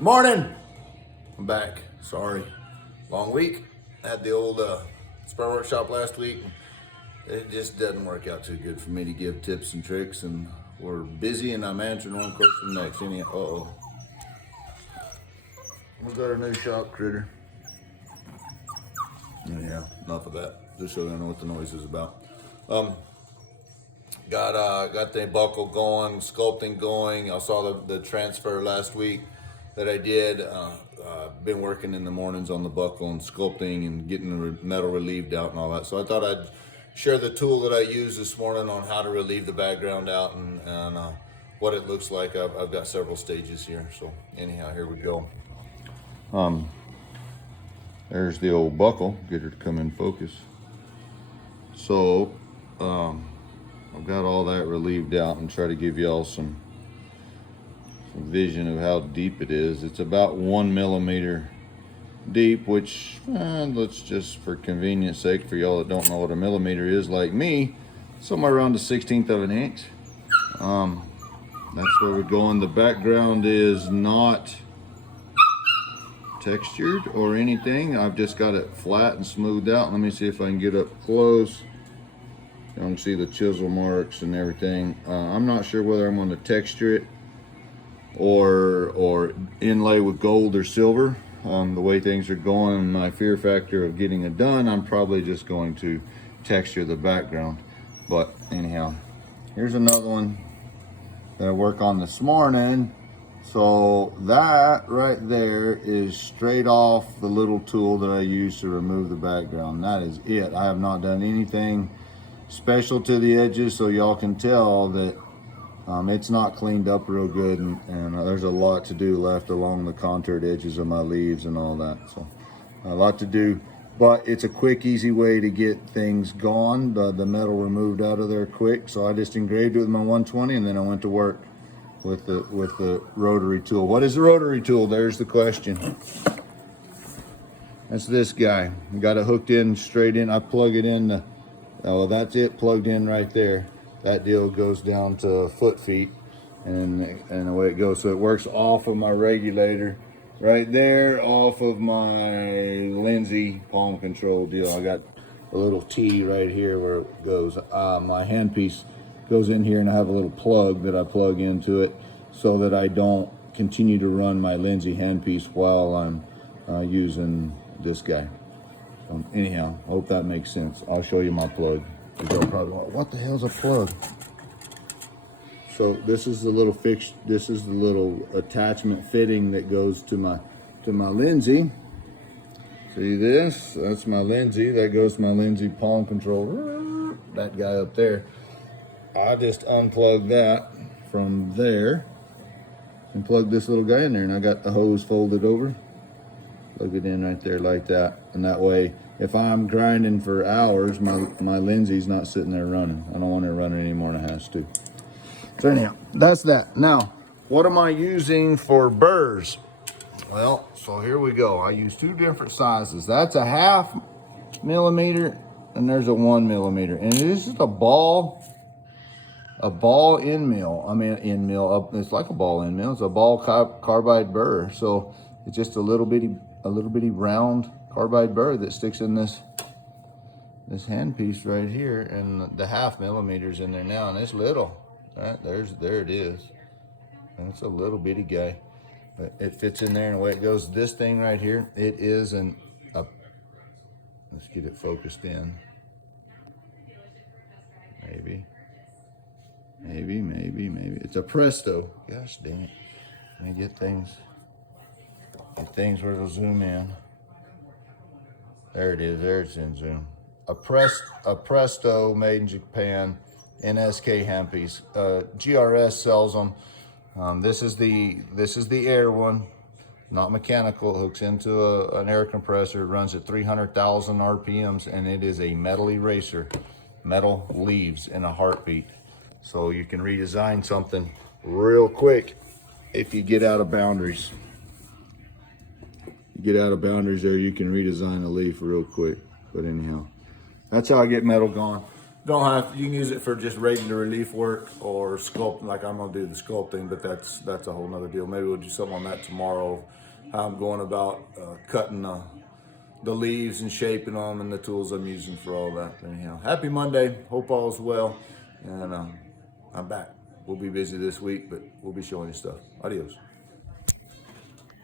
Morning. I'm back. Sorry. Long week. I had the old spare workshop last week. It just doesn't work out too good for me to give tips and tricks, and we're busy and I'm answering one question next. Uh-oh. We got our new shop critter. Yeah, enough of that. Just so you know what the noise is about. Got the buckle going, sculpting going. I saw the transfer last week that I did. Been working in the mornings on the buckle and sculpting and getting the metal relieved out and all that. So I thought I'd share the tool that I used this morning on how to relieve the background out and what it looks like. I've got several stages here. So anyhow, here we go. There's the old buckle. Get her to come in focus. So I've got all that relieved out and try to give y'all some vision of how deep it is. It's about 1 millimeter deep, which let's just, for convenience sake, for y'all that don't know what a millimeter is like me, somewhere around the 1/16 of an inch. That's where we're going. The background is not textured or anything. I've just got it flat and smoothed out. Let me see if I can get up close. You can see the chisel marks and everything. I'm not sure whether I'm going to texture it or inlay with gold or silver. The way things are going and my fear factor of getting it done, I'm probably just going to texture the background. But anyhow, here's another one that I work on this morning. So that right there is straight off the little tool that I use to remove the background. That is it. I have not done anything special to the edges, so y'all can tell that it's not cleaned up real good, and there's a lot to do left along the contoured edges of my leaves and all that. So a lot to do, but it's a quick, easy way to get things gone, the metal removed out of there quick. So I just engraved it with my 120, and then I went to work with the rotary tool. What is the rotary tool? There's the question. That's this guy. I got it hooked in straight in. I plug it in. Oh, that's it, plugged in right there. That deal goes down to foot feet, and away it goes. So it works off of my regulator right there, off of my Lindsay palm control deal. I got a little T right here where it goes. My handpiece goes in here, and I have a little plug that I plug into it so that I don't continue to run my Lindsay handpiece while I'm using this guy. Anyhow, I hope that makes sense. I'll show you my plug. You'll probably go, what the hell's a plug? So this is the little this is the little attachment fitting that goes to my Lindsay. See this? That's my Lindsay. That goes to my Lindsay palm control. That guy up there. I just unplugged that from there and plugged this little guy in there, and I got the hose folded over. Plug it in right there like that, and that way if I'm grinding for hours, my Lindsay's not sitting there running. I don't want it running any more than it has to. So anyhow, that's that. Now, what am I using for burrs? Well, so here we go. I use two different sizes. That's a 1/2 millimeter, and there's a 1 millimeter, and this is a ball end mill. I mean, end mill. It's like a ball end mill. It's a ball carbide burr. So it's just a little bitty round carbide burr that sticks in this handpiece right here, and the 1/2 millimeters in there now, and it's little. Right there it is, and it's a little bitty guy, but it fits in there. And the way it goes, this thing right here, it is let's get it focused in. Maybe. It's a Presto. Gosh dang it. Let me get things where it'll zoom in. There it is. There it's in zoom. A Presto made in Japan NSK handpiece. GRS sells them. This is the air one, not mechanical. It hooks into an air compressor. It runs at 300,000 RPMs, and it is a metal eraser. Metal leaves in a heartbeat. So you can redesign something real quick if you get out of boundaries. You get out of boundaries there, you can redesign a leaf real quick. But anyhow, that's how I get metal gone. don't have. You can use it for just regular relief work or sculpting. Like I'm gonna do the sculpting, but that's a whole nother deal. Maybe we'll do something on that tomorrow. How I'm going about cutting the leaves and shaping them, and the tools I'm using for all that. Anyhow, happy Monday. Hope all's well, and I'm back. We'll be busy this week, but we'll be showing you stuff. Adios.